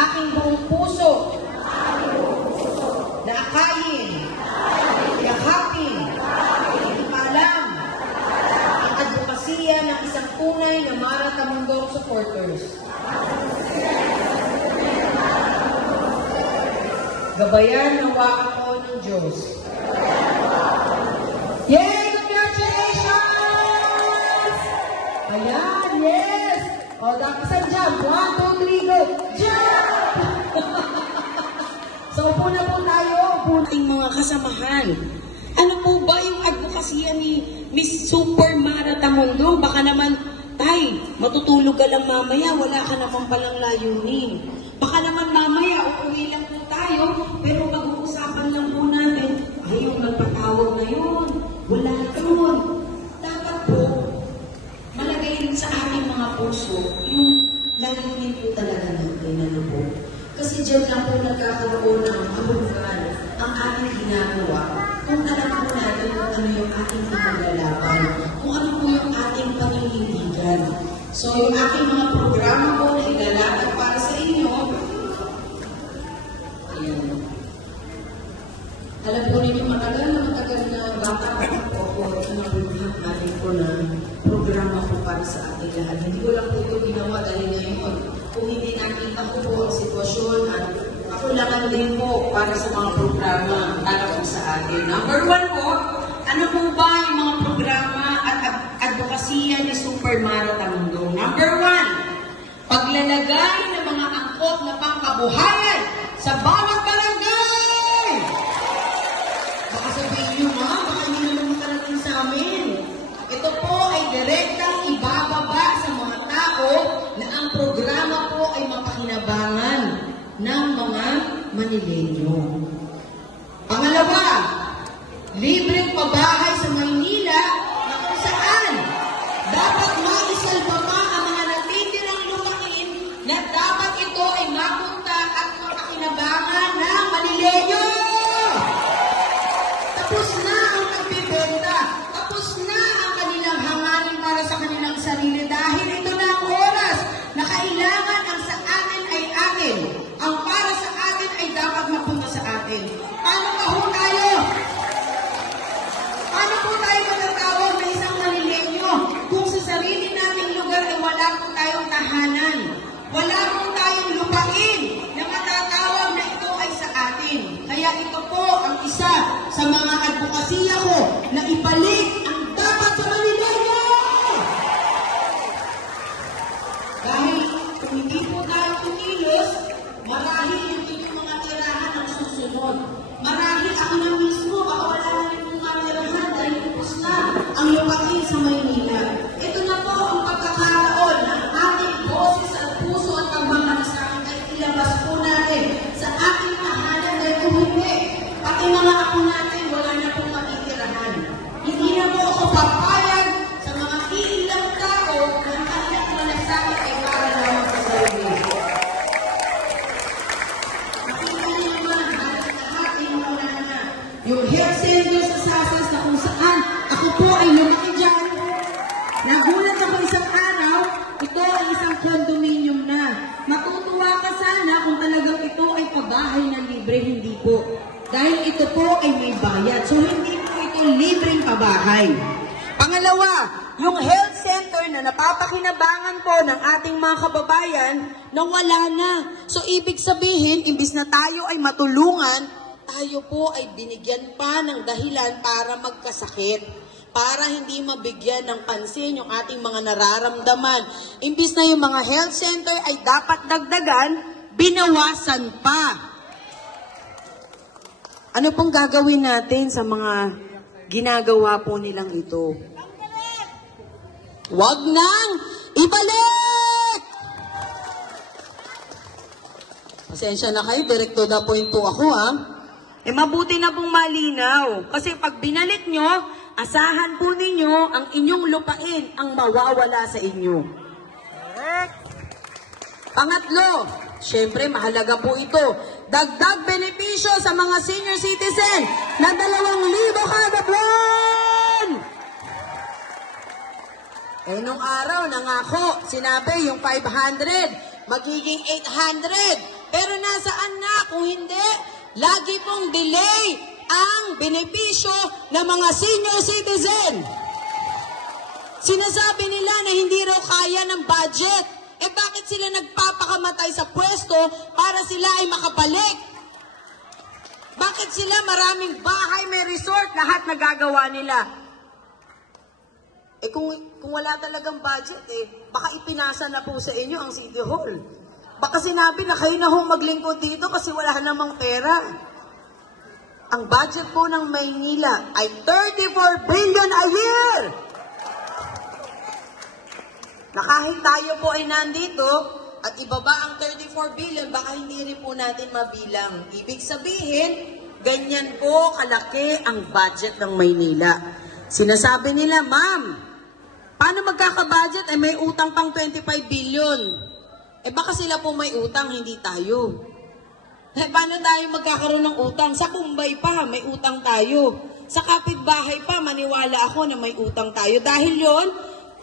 aking buong puso na akayin, yakapin, ipalam ang advokasya ng isang tunay na Mara Tamundong supporters. Gabayan nawa ako ng Diyos. Yay! Congratulations! Ayan, yes! O, dakisan dyan. 1, 2, 3, go! Jump! So, upo na po tayo. Ating mga kasamahan. Ano po ba yung advokasya ni Miss Super Mara Tamundong? Baka naman, tay, matutulog ka lang mamaya. Wala ka naman palang layunin. Baka naman mamaya, uuwi lang po tayo, pero pag-uusapan lang po natin, ay yung nagpatawag na yun, wala yun. Dapat po, malagay rin sa ating mga puso, yung layunin po talaga natin, ano po. Kasi dyan lang po nagkakaroon ng kabuluhan ang ating ginagawa, kung alam po natin kung ano yung ating pinaglalaban, kung ano po yung ating paninindigan. So, yung ating mga programa po na ilalagay para sa inyo, ayan. Alam po ninyo, matagal na bata po ako inabuhan natin po na programa po para sa ating lahat. Hindi ko lang po ito ginawa dahil ngayon. Kung hindi nakita ko po ang sitwasyon at kakulangan din po para sa mga programa para po sa atin. Number 1 po, ano po ba yung mga programa at advokasya ni Super Mara Tamundong? Number 1, paglalagay ng mga angkop na pangkabuhayan sa bawat barangay! Baka sabihin nyo, baka hindi na naman talagang sa amin. Ito po ay direktang ibababa sa mga tao na ang programa po ay mapakinabangan ng mga Manileño. Pangalawa, libreng pabahay sa Maynila na kung saan dapat maisalba pa ang mga natitirang lupain na dapat ito ay mapunta at mapakinabangan ng Manileño. Tapos na ang nagbibenta. Tapos na ang kanilang hangarin para sa kanilang sarili dahil ito na ang oras na kailangan ang sa atin ay atin. Ang para sa atin ay dapat mapunta sa atin. Paano ba ho tayo? Paano po tayo matatawag na isang Manileño kung sa sarili nating lugar ay wala po tayong tahanan? Wala po tayong lupain na matatawag na ito ay sa atin. Kaya ito po ang isa sa mga advokasya ko na ibalik ang dapat sa Manileño. Dahil kung hindi po tayo kumilos, marahil hindi yung mga tirahan ang susunod. Marahil ako na mismo, baka wala na rin yung mga tirahan dahil upos na ang lupain sa Maynila. Ito na po ang pagkakaroon ng ating boses at puso at pagmamalasakit ay ilabas po natin sa ating tahanan dahil kung hindi, pati mga ako natin wala na pong matitirahan. Hindi na po ako papayag sa mga ilang tao na ang kanilang malasakit ay para naman sa sarili. Makita niyo naman, lahat ay muna na. Yung health center sa Sasas na kung saan ako po ay lumaki dyan. Nagulat ako isang araw, ito ay isang condominium na. Matutuwa ka sana kung talagang ito ay pabahay na libre, hindi po. Dahil ito po ay may bayad. So, hindi po ito libreng pabahay. Pangalawa, yung health center na napapakinabangan po ng ating mga kababayan na wala na. So, ibig sabihin, imbis na tayo ay matulungan, tayo po ay binigyan pa ng dahilan para magkasakit. Para hindi mabigyan ng pansin yung ating mga nararamdaman. Imbis na yung mga health center ay dapat dagdagan, binawasan pa. Ano pong gagawin natin sa mga ginagawa po nilang ito? Wag nang ibalik! Pasensya na kayo, direct to the point po ako mabuti na pong malinaw. Kasi pag binalik nyo, asahan po ninyo ang inyong lupain ang mawawala sa inyo. Pangatlo, syempre mahalaga po ito, dagdag benepisyo sa mga senior citizen na 2,000 kada buwan! Nung araw, nangako, sinabi yung 500, magiging 800. Pero nasaan na? Kung hindi, lagi pong delay ang benepisyo ng mga senior citizen. Sinasabi nila na hindi raw kaya ng budget. Bakit sila nagpapakamatay sa pwesto para sila ay makabalik? Bakit sila maraming bahay, may resort, lahat nagagawa nila? Kung wala talagang budget, baka ipinasa na po sa inyo ang City Hall. Baka sinabi na kayo na maglingkod dito kasi wala namang pera. Ang budget po ng Maynila ay 34 billion a year! Na kahit tayo po ay nandito at ibaba ang 34 billion, baka hindi rin po natin mabilang. Ibig sabihin, ganyan po kalaki ang budget ng Maynila. Sinasabi nila, ma'am, paano magkaka-budget? May utang pang 25 billion. Baka sila po may utang, hindi tayo. Paano tayo magkakaroon ng utang? Sa Kumbay pa, may utang tayo. Sa kapitbahay pa, maniwala ako na may utang tayo. Dahil yon,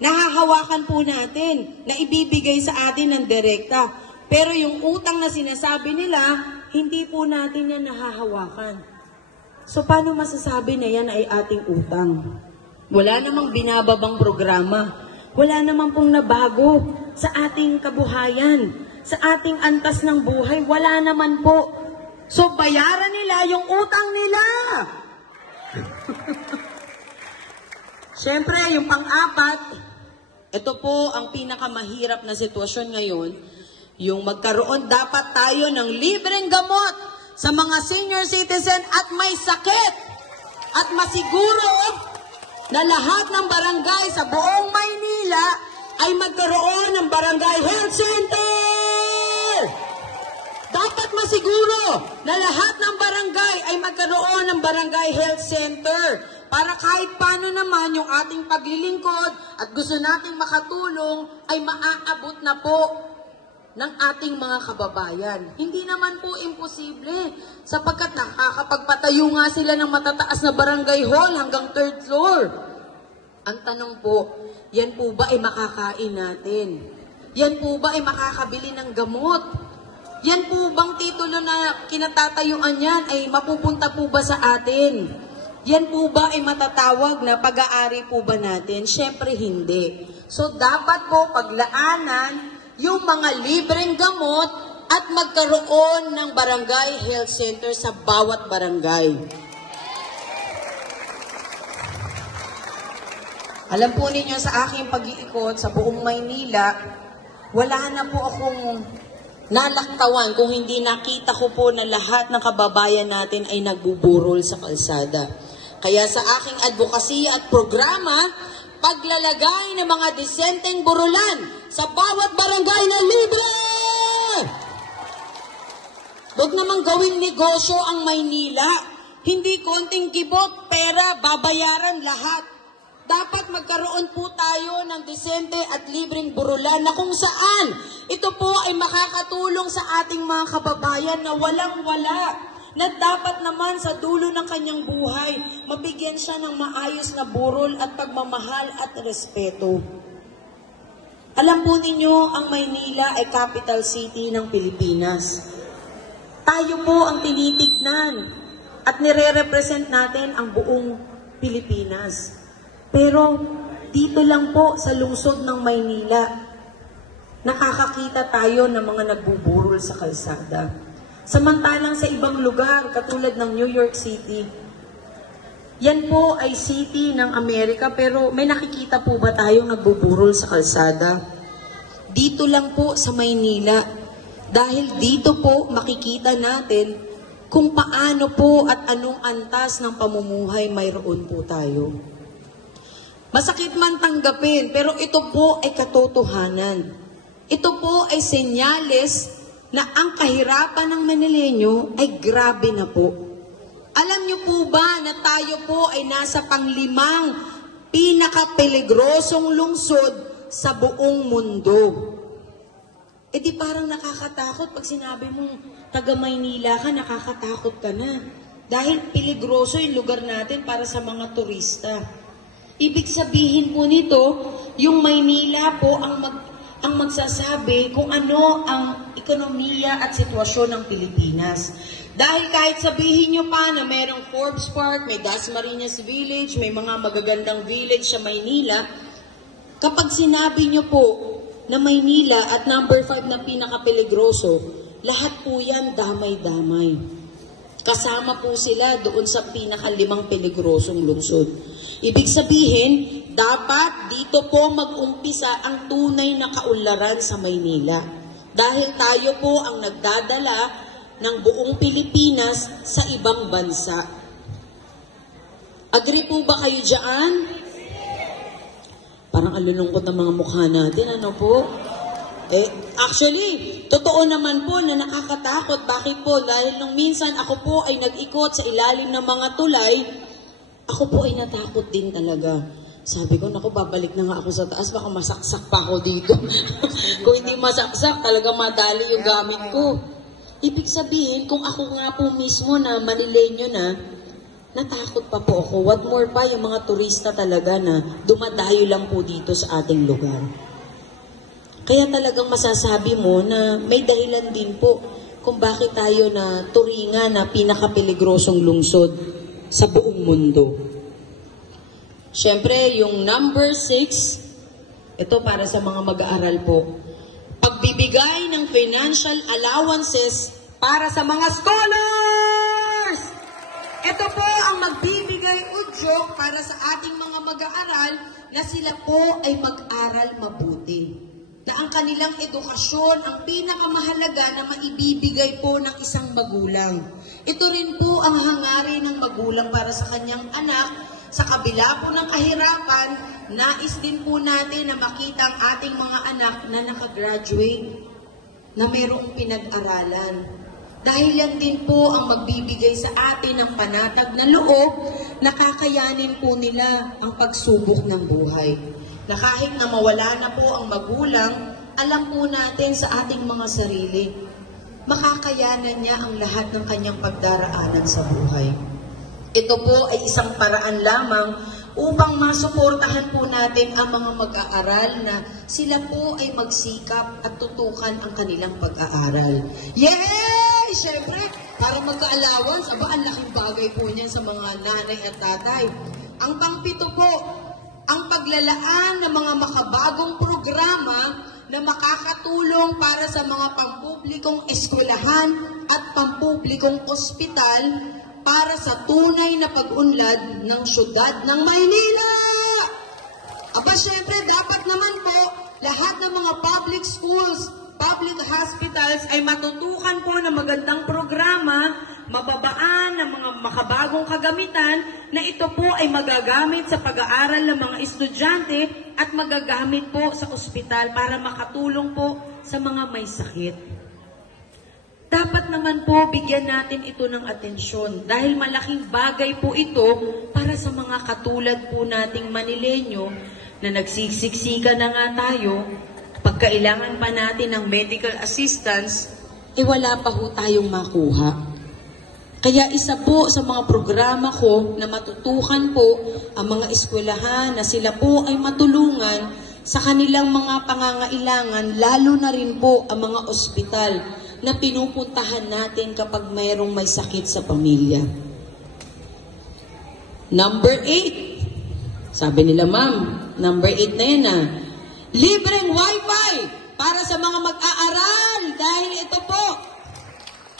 nahahawakan po natin na ibibigay sa atin ng direkta. Pero yung utang na sinasabi nila, hindi po natin yan nahahawakan. So paano masasabi na yan ay ating utang? Wala namang binababang programa. Wala namang pong nabago sa ating kabuhayan, sa ating antas ng buhay. Wala naman po. So bayaran nila yung utang nila. Siyempre, yung pang-apat, ito po ang pinakamahirap na sitwasyon ngayon, yung magkaroon dapat tayo ng libreng gamot sa mga senior citizen at may sakit. At masiguro na lahat ng barangay sa buong Maynila ay magkaroon ng barangay health center. Dapat masiguro na lahat ng barangay ay magkaroon ng barangay health center. Para kahit paano naman yung ating paglilingkod at gusto nating makatulong ay maaabot na po ng ating mga kababayan. Hindi naman po imposible sapagkat nakakapagpatayo nga sila ng matataas na barangay hall hanggang 3rd floor. Ang tanong po, yan po ba ay makakain natin? Yan po ba ay makakabili ng gamot? Yan po bang titulo na kinatatayuan yan ay mapupunta po ba sa atin? Yan po ba ay matatawag na pag-aari po ba natin? Siyempre hindi. So dapat po paglaanan yung mga libreng gamot at magkaroon ng barangay health center sa bawat barangay. Alam po ninyo sa aking pag-iikot sa buong Maynila, wala na po akong nalaktawan kung hindi nakita ko po na lahat ng kababayan natin ay nagbuburol sa kalsada. Kaya sa aking advokasya at programa, paglalagay ng mga disenteng burulan sa bawat barangay na libre! Huwag namang gawing negosyo ang Maynila. Hindi konting kibot, pera, babayaran lahat. Dapat magkaroon po tayo ng disente at libreng burulan na kung saan ito po ay makakatulong sa ating mga kababayan na walang-wala. Na dapat naman sa dulo ng kanyang buhay, mabigyan siya ng maayos na burol at pagmamahal at respeto. Alam po ninyo, ang Maynila ay capital city ng Pilipinas. Tayo po ang tinitignan at nire-represent natin ang buong Pilipinas. Pero dito lang po sa lungsod ng Maynila, nakakakita tayo ng mga nagbuburol sa kalsada. Samantalang sa ibang lugar, katulad ng New York City, yan po ay city ng Amerika, pero may nakikita po ba tayong nagbuburol sa kalsada? Dito lang po sa Maynila. Dahil dito po makikita natin kung paano po at anong antas ng pamumuhay mayroon po tayo. Masakit man tanggapin, pero ito po ay katotohanan. Ito po ay senyales na ang kahirapan ng Manileño ay grabe na po. Alam niyo po ba na tayo po ay nasa pang-5 pinaka-peligrosong lungsod sa buong mundo? Di parang nakakatakot pag sinabi mong taga Maynila ka, nakakatakot ka na. Dahil peligroso yung lugar natin para sa mga turista. Ibig sabihin po nito, yung Maynila po ang ang magsasabi kung ano ang ekonomiya at sitwasyon ng Pilipinas. Dahil kahit sabihin nyo pa na merong Forbes Park, may Dasmariñas Village, may mga magagandang village sa Maynila, kapag sinabi nyo po na Maynila at number 5 na pinaka-peligroso, lahat po yan damay-damay. Kasama po sila doon sa pinaka-5 peligrosong lungsod. Ibig sabihin, dapat dito po mag-umpisa ang tunay na kaunlaran sa Maynila. Dahil tayo po ang nagdadala ng buong Pilipinas sa ibang bansa. Agree po ba kayo dyan? Parang alulungkot ng mga mukha natin, ano po? Actually, totoo naman po na nakakatakot. Bakit po? Dahil nung minsan ako po ay nag-ikot sa ilalim ng mga tulay, ako po ay natakot din talaga. Sabi ko, naku, babalik na nga ako sa taas, baka masaksak pa ako dito. Kung hindi masaksak, talaga madali yung gamit ko. Ibig sabihin, kung ako nga po mismo na Manileño na, natakot pa po ako. What more pa yung mga turista talaga na dumadayo lang po dito sa ating lugar. Kaya talagang masasabi mo na may dahilan din po kung bakit tayo na turingan na pinaka-peligrosong lungsod sa buong mundo. Siyempre, yung number 6, ito para sa mga mag-aaral po. Pagbibigay ng financial allowances para sa mga scholars! Ito po ang magbibigay udyok para sa ating mga mag-aaral na sila po ay mag-aral mabuti. Na ang kanilang edukasyon ang pinakamahalaga na maibibigay po ng isang magulang. Ito rin po ang hangarin ng magulang para sa kanyang anak. Sa kabila po ng kahirapan, nais din po natin na makita ang ating mga anak na nakagraduate, na mayroong pinag-aralan. Dahil yan din po ang magbibigay sa atin ng panatag na loob na kakayanin po nila ang pagsubok ng buhay. Na kahit na mawala na po ang magulang, alam po natin sa ating mga sarili, makakayanan niya ang lahat ng kanyang pagdaraanan sa buhay. Ito po ay isang paraan lamang upang masuportahan po natin ang mga mag-aaral na sila po ay magsikap at tutukan ang kanilang pag-aaral. Yay! Siyempre, para magka-allowance, ang laking bagay po niyan sa mga nanay at tatay. Ang pang-7 po, ang paglalaan ng mga makabagong programa na makakatulong para sa mga pampublikong eskwelahan at pampublikong ospital para sa tunay na pag-unlad ng syudad ng Maynila. Aba, syempre, dapat naman po lahat ng mga public schools, public hospitals ay matutukan po ng magandang programa, mababaan ng mga makabagong kagamitan na ito po ay magagamit sa pag-aaral ng mga estudyante at magagamit po sa ospital para makatulong po sa mga may sakit. Dapat naman po bigyan natin ito ng atensyon dahil malaking bagay po ito para sa mga katulad po nating Manileño na nagsisiksika na nga tayo, pagkailangan pa natin ng medical assistance, wala pa ho tayong makuha. Kaya isa po sa mga programa ko na matutukan po ang mga eskwelahan na sila po ay matulungan sa kanilang mga pangangailangan, lalo na rin po ang mga ospital na pinupuntahan natin kapag mayroong may sakit sa pamilya. Number 8. Sabi nila, ma'am, number 8 na yan libreng wifi para sa mga mag-aaral dahil ito po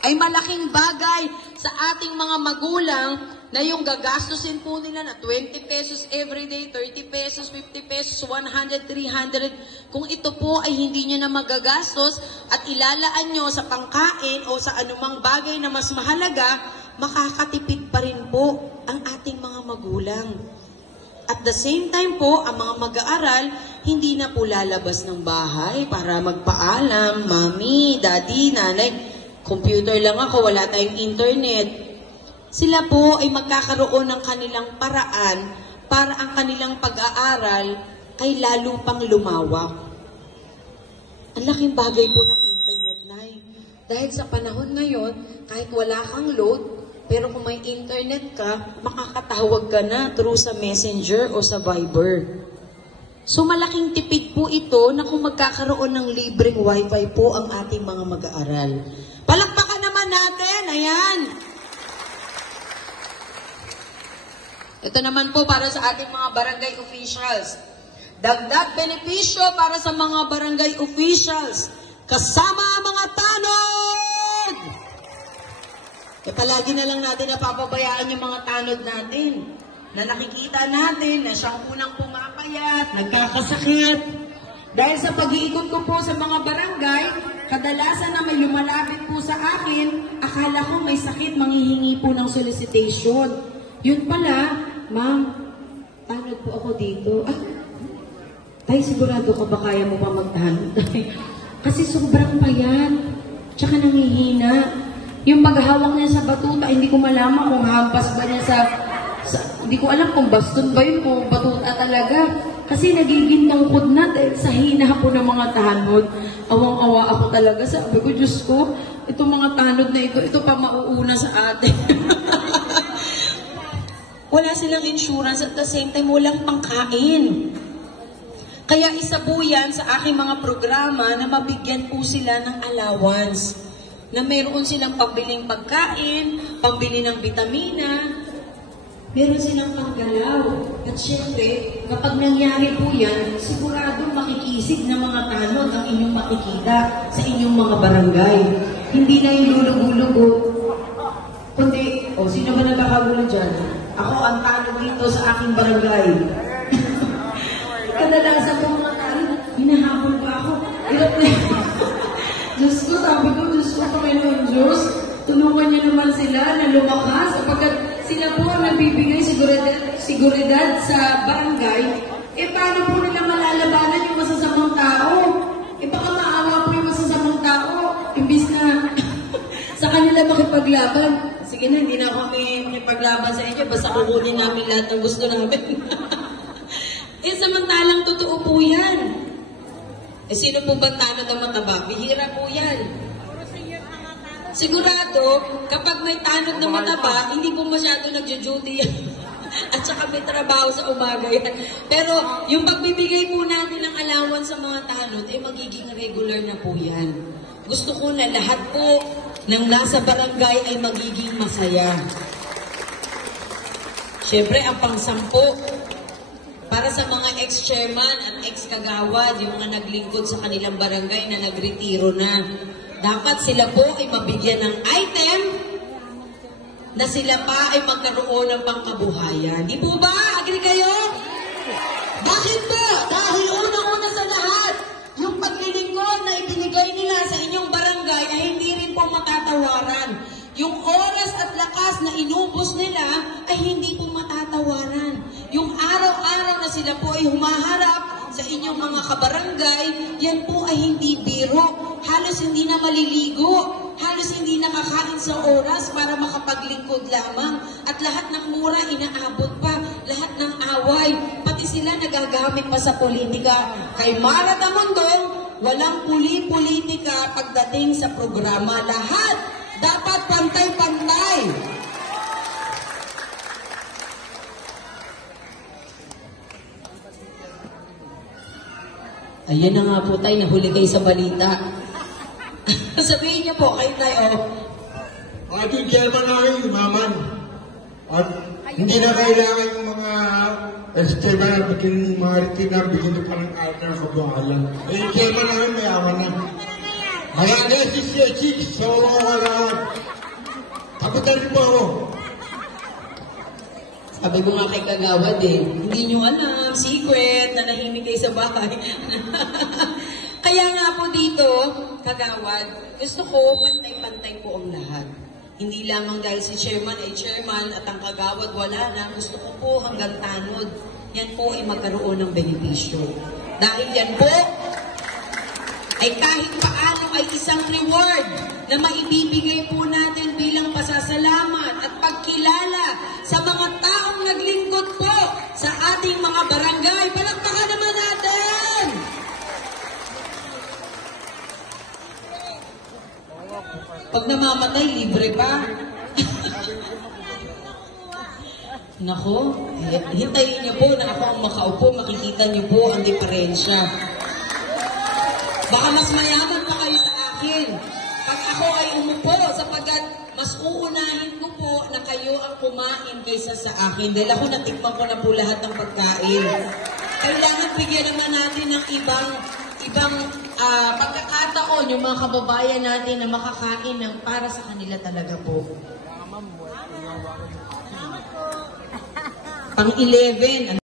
ay malaking bagay sa ating mga magulang na yung gagastusin po nila na 20 pesos every day, 30 pesos, 50 pesos, 100, 300. Kung ito po ay hindi nyo na magagastos at ilalaan nyo sa pangkain o sa anumang bagay na mas mahalaga, makakatipid pa rin po ang ating mga magulang. At the same time po, ang mga mag-aaral, hindi na po lalabas ng bahay para magpaalam, mami, daddy, nanay, computer lang ako, wala tayong internet. Sila po ay magkakaroon ng kanilang paraan para ang kanilang pag-aaral ay lalo pang lumawak. Ang laking bagay po ng internet, Nay. Dahil sa panahon ngayon, kahit wala kang load, pero kung may internet ka, makakatawag ka na through sa Messenger o sa Viber. So malaking tipid po ito na kung magkakaroon ng libreng wifi po ang ating mga mag-aaral. Palakpakan naman natin, ayan. Ito naman po para sa ating mga barangay officials. Dagdag benepisyo para sa mga barangay officials. Kasama ang mga tanod! Palagi na lang natin napapabayaan yung mga tanod natin. Na nakikita natin na siyang unang pumapayat, nagkakasakit. Dahil sa pag-iikot ko po sa mga barangay, kadalasan na may lumalapit po sa akin, akala ko may sakit, manghihingi po ng solicitation. Yun pala, ma'am, tanod po ako dito. Tay, sigurado ka ba kaya mo pa magtanod? Kasi sobrang payat, tsaka nangihina. Yung paghahawak niya sa batuta, hindi ko malaman kung hampas ba niya sa hindi ko alam kung baston ba yun, kung batuta talaga. Kasi nagiging tungkod na dahil sa hina po ng mga tanod. Awang-awa ako talaga. Sabi ko, Diyos ko, itong mga tanod na ito pa mauuna sa atin. Wala silang insurance at the same time walang pangkain. Kaya isa po yan sa aking mga programa na mabigyan po sila ng allowance. Na mayroon silang pambiling pagkain, pambili ng vitamina, meron silang panggalaw. At syempre, kapag nangyari po yan, sigurado makikisig na mga tanod ang inyong makikita sa inyong mga barangay. Hindi na yung lulugo-lugo. Kundi, sino ba nagkakagulo dyan? Ako ang tanod dito sa aking barangay. Kadalasan po mga tanod, hinahabol pa ako. Diyos ko, sabi ko, Diyos ko, Panginoon Diyos, tulungan niyo naman sila na lumakas sapagkat sila po ang nagbibigay seguridad sa barangay. Paano po nila malalabanan yung masasamang tao? Baka maawa po yung masasamang tao. Imbis na sa kanila makipaglaban. Sige na, hindi na kami makipaglaban sa inyo. Basta kukunin namin lahat ng gusto namin. Samantalang totoo po yan. Sino po ba tanod ang mataba? Bihira po yan. Sigurado, kapag may tanod na mataba, hindi po masyado nagjo-duty at saka may trabaho sa umaga yan. Pero yung pagbibigay po natin ng allowance sa mga tanod, magiging regular na po yan. Gusto ko na lahat po ng nasa barangay ay magiging masaya. Siyempre, ang pang-sampo, para sa mga ex-chairman at ex-kagawad, yung mga naglingkod sa kanilang barangay na nagretiro na, dapat sila po ay mabigyan ng item na sila pa ay magkaroon ng pangkabuhayan. Di po ba? Agree kayo? Bakit ba? Dahil unang-una sa lahat, yung paglilingkod na ibinigay nila sa inyong barangay ay hindi rin po matatawaran. Yung oras at lakas na inubos nila ay hindi po matatawaran. Yung araw-araw na sila po ay humaharap sa inyong mga kabarangay, yan po ay hindi biro. Halos hindi na maliligo. Halos hindi nakakain sa oras para makapaglingkod lamang. At lahat ng mura inaabot pa. Lahat ng away. Pati sila nagagamit pa sa politika. Kay Mara Tamundong, walang politika pagdating sa programa. Lahat dapat pantay-pantay. Ayan na nga po tayo, nahuli kayo sa balita. Sabihin niyo po, kayo tayo, Ating chairman namin, umaman. At hindi na kailangan yung mga chairman na bigyan mga ritina, bigyan na parang kahit na kabuhayan. Yung chairman namin, mayaman na. Kaya nesis siya, chicks, so kapitan po ako. sabi ko nga kay Kagawad hindi nyo alam, secret, na nahimik kayo sa bahay. Kaya nga po dito, Kagawad, gusto ko pantay-pantay po ang lahat. Hindi lamang dahil si chairman ay chairman at ang Kagawad wala na, gusto ko po hanggang tanod. Yan po ay magkaroon ng benepisyo. Dahil yan po ay kahit paano ay isang reward na maibibigay po natin bilang pasasalamat at pagkilala sa mga taong naglingkod po sa ating mga barangay. Palakpakan naman natin! Pag namamatay, libre pa. Nako, hintayin niyo po na ako ang makaupo, makikita niyo po ang diferensya. Baka mas mayaman pa kayo sa akin pag ako ay umupo, sapagkat mas uunahin ko po na kayo ang kumain kaysa sa akin. Dahil ako natikman ko na po lahat ng pagkain. Kailangan bigyan naman natin ng ibang pagkakataon yung mga kababayan natin na makakain ng para sa kanila talaga po. Pang 11.